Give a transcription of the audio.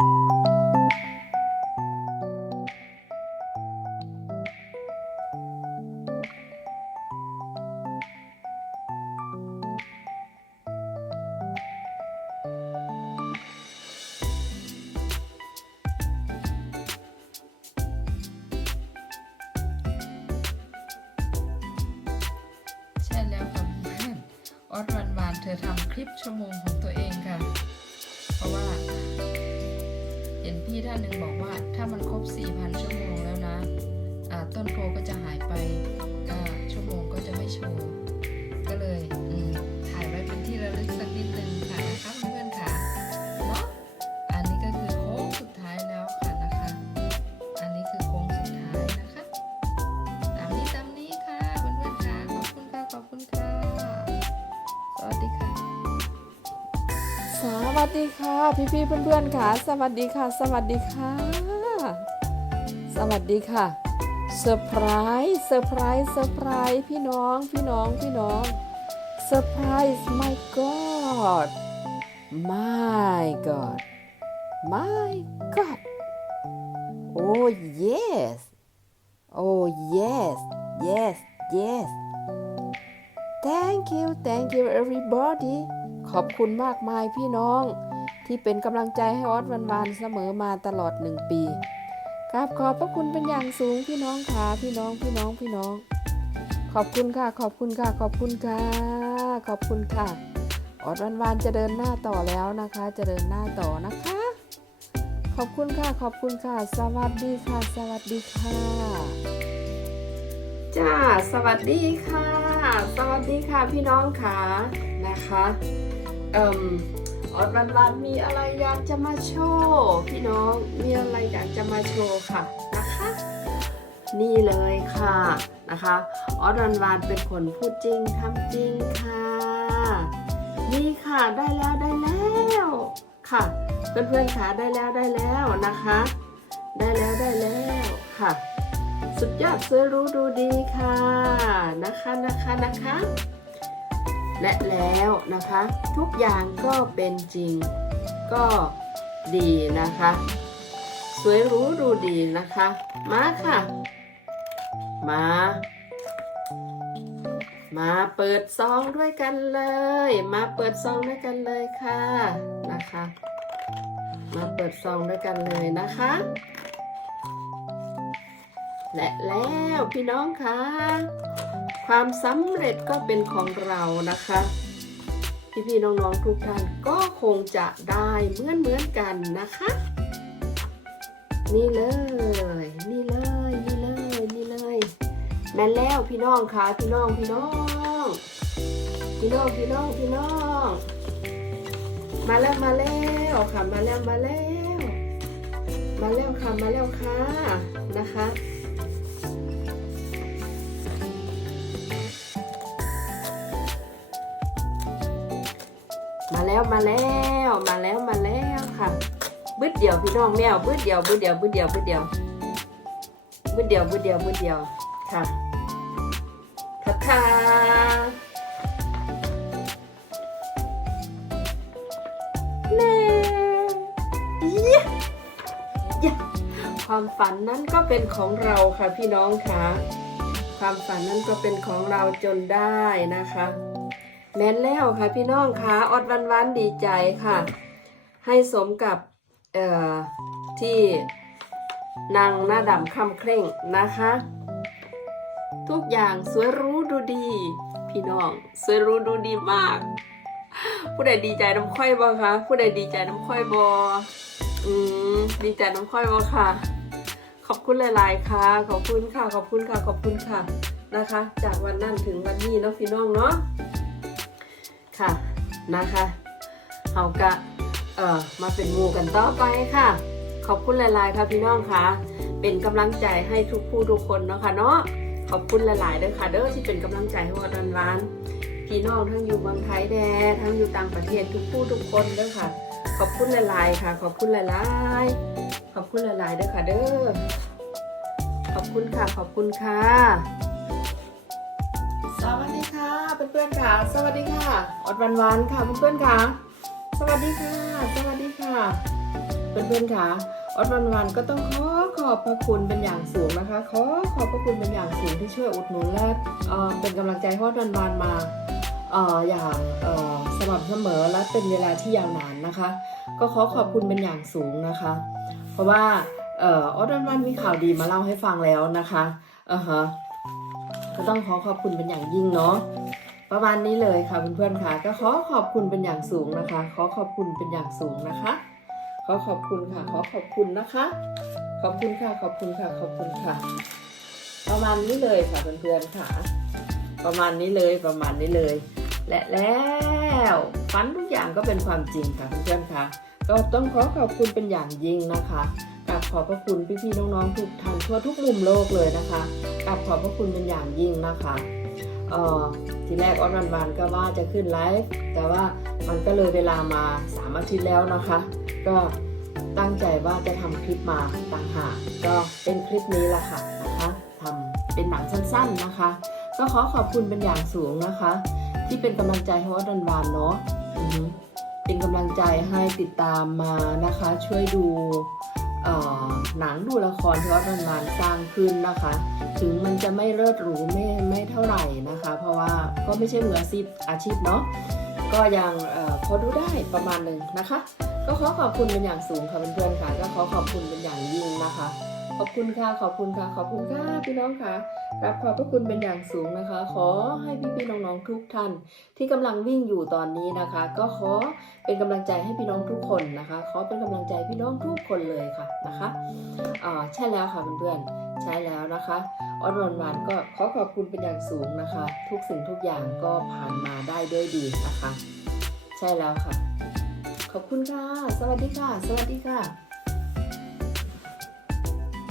ใช่แล้วค่ะเพื่อนออสวันวานเธอทำคลิปชั่วโมงของตัวเองค่ะ เพราะว่า เห็นพี่ท่านหนึ่งบอกว่าถ้ามันครบ 4,000 ชั่วโมงแล้วนะะต้นโพก็จะหายไปชั่วโมงก็จะไม่โชว์ วัสดีค่ะ พี่พี่ๆเพื่อนๆค่ะ สวัสดีค่ะ สวัสดีค่ะ สวัสดีค่ะเซอร์ไพรส์เซอร์ไพรส์เซอร์ไพรส์พี่น้องพี่น้องพี่น้องเซอร์ไพรส์ my god my god my god oh yes oh yes yes yes thank you thank you everybody ขอบคุณมากมายพี่น้อง ที่เป็นกำลังใจให้ออสวันวานๆเสมอมาตลอดหนึ่งปีครับขอบพระคุณเป็นอย่างสูงพี่น้องค่ะพี่น้องพี่น้องพี่น้อง ขอบคุณค่ะ ขอบคุณค่ะ ขอบคุณค่ะ ขอบคุณค่ะ ออดวันวานจะเดินหน้าต่อแล้วนะคะ จะเดินหน้าต่อนะคะ ขอบคุณค่ะ ขอบคุณค่ะ สวัสดีค่ะ สวัสดีค่ะ จ้า สวัสดีค่ะ สวัสดีค่ะพี่น้องค่ะนะคะ เอ่มออดวันวันมีอะไรอยากจะมาโชว์พี่น้องมีอะไรอยากจะมาโชว์ค่ะนะคะ นี่เลยค่ะนะคะออดวันวันเป็นคนพูดจริงทำจริงค่ะ นี่ค่ะได้แล้วได้แล้วค่ะ เพื่อนๆค่ะได้แล้วได้แล้วนะคะ ได้แล้วได้แล้วค่ะ สุดยอดสวยรู้ดูดีค่ะนะคะนะคะนะคะ และแล้วนะคะ ทุกอย่างก็เป็นจริงก็ดีนะคะ สวยรู้ดูดีนะคะ มาค่ะ มามาเปิดซองด้วยกันเลย มาเปิดซองด้วยกันเลยค่ะนะคะ มาเปิดซองด้วยกันเลยนะคะ และแล้วพี่น้องคะ ความสำเร็จก็เป็นของเรานะคะพี่ๆน้องๆทุกท่านก็คงจะได้เหมือนเหมือนๆกันนะคะ นี่เลย นี่เลย นี่เลย นี่เลยแม่นแล้วพี่น้องค่ะพี่น้องพี่น้อง พี่น้องพี่น้องพี่น้อง มาแล้วมาแล้วค่ะมาแล้วมาแล้ว มาแล้วค่ะมาแล้วค่ะนะคะ แล้วมาแล้วมาแล้วมาแล้วค่ะบึดเดียวพี่น้องแมวบึดเดียวบึดเดียวบึดเดียวบึดเดียวบึดเดียวบึดเดียวบึดเดียวค่ะค่ะค่ะแน่เยี่ยเยี่ยความฝันนั้นก็เป็นของเราค่ะพี่น้องค่ะ ความฝันนั้นก็เป็นของเราจนได้นะคะ แม่นแล้วค่ะพี่น้องค่ะอดวันวันดีใจค่ะ ให้สมกับเอ่อที่นางหน้าดำคำเคร่งนะคะ ทุกอย่างสวยรู้ดูดี พี่น้องสวยรู้ดูดีมาก ผู้ใดดีใจน้ำค่อยบ่คะผู้ใดดีใจน้ำค่อยบออืมดีใจน้ำค่อยบอค่ะ ขอบคุณหลายๆค่ะ ขอบคุณค่ะ ขอบคุณค่ะ ขอบคุณค่ะนะคะ จากวันนั้นถึงวันนี้เนาะพี่น้องเนาะ ค่ะนะคะเอากะเอ่อมาเป็นหมูกันต่อไปค่ะ ขอบคุณหลายๆค่ะพี่น้องค่ะ เป็นกำลังใจให้ทุกผู้ทุกคนเนาะค่ะเนาะขอบคุณหลายๆด้อค่ะ เด้อที่เป็นกำลังใจให้วันวันวานๆพี่น้องทั้งอยู่เมืองไทยแดทั้งอยู่ต่างประเทศทุกผู้ทุกคนเด้อค่ะ ขอบคุณหลายๆค่ะ ขอบคุณหลายๆขอบคุณหลายๆเด้อค่ะ เด้อขอบคุณค่ะขอบคุณค่ะ สวัสดีค่ะเพื่อนๆค่ะ สวัสดีค่ะอดวันวานค่ะเพื่อนๆค่ะ สวัสดีค่ะ สวัสดีค่ะ เพื่อนๆค่ะอดวันวันก็ต้องขอขอบพระคุณเป็นอย่างสูงนะคะ ขอขอบพระคุณเป็นอย่างสูงที่ช่วยอุดหนุนและเป็นกำลังใจให้อดวันวันมาอย่างสม่ำเสมอและเป็นเวลาที่ยาวนานนะคะ ก็ขอขอบคุณเป็นอย่างสูงนะคะ เพราะว่าเอ่อออดวันวันมีข่าวดีมาเล่าให้ฟังแล้วนะคะอ่าฮะ ก็ต้องขอขอบคุณเป็นอย่างยิ่งเนาะประมาณนี้เลยค่ะเพื่อนๆค่ะ ก็ขอขอบคุณเป็นอย่างสูงนะคะ ขอขอบคุณเป็นอย่างสูงนะคะ ขอขอบคุณค่ะ ขอขอบคุณนะคะ ขอบคุณค่ะขอบคุณค่ะขอบคุณค่ะ ประมาณนี้เลยค่ะเพื่อนๆค่ะ ประมาณนี้เลยประมาณนี้เลย และแล้วฝันทุกอย่างก็เป็นความจริงค่ะเพื่อนๆค่ะ ก็ต้องขอขอบคุณเป็นอย่างยิ่งนะคะ กราบขอบพระคุณพี่ๆน้องๆทุกท่านทั่วทุกมุมโลกเลยนะคะกราบขอบพระคุณเป็นอย่างยิ่งนะคะเอ่อทีแรกออดวันวันก็ว่าจะขึ้นไลฟ์แต่ว่ามันก็เลยเวลามา3อาทิตย์แล้วนะคะ ก็ตั้งใจว่าจะทำคลิปมาต่างหากก็เป็นคลิปนี้ละค่ะนะคะทำเป็นหนังสั้นๆนะคะ ก็ขอขอบคุณเป็นอย่างสูงนะคะ ที่เป็นกำลังใจให้ออดวันวันเนาะเป็นกำลังใจให้ติดตามมานะคะ ช่วยดู หนังดูละครที่ออดวันวันสร้างขึ้นนะคะ ถึงมันจะไม่เลิศหรูไม่ไม่เท่าไหร่นะคะ เพราะว่าก็ไม่ใช่มืออาชีพอาชีพเนาะก็ยังอพอดูได้ประมาณหนึ่งนะคะ ก็ขอขอบคุณเป็นอย่างสูงค่ะเพื่อนๆค่ะก็ขอขอบคุณเป็นอย่างยิ่งนะคะ ขอบคุณค่ะ ขอบคุณค่ะ ขอบคุณค่ะพี่น้องค่ะ รับขอบพระคุณเป็นอย่างสูงนะคะ ขอให้พี่ๆน้องๆทุกท่าน ที่กำลังวิ่งอยู่ตอนนี้นะคะ ก็ขอเป็นกำลังใจให้พี่น้องทุกคนนะคะ ขอเป็นกำลังใจพี่น้องทุกคนเลยค่ะนะคะอ่าใช่แล้วค่ะเพื่อนๆ ใช่แล้วนะคะออนวันวันก็ขอขอบคุณเป็นอย่างสูงนะคะ ทุกสิ่งทุกอย่างก็ผ่านมาได้ด้วยดีนะคะ ใช่แล้วค่ะ ขอบคุณค่ะ สวัสดีค่ะ สวัสดีค่ะ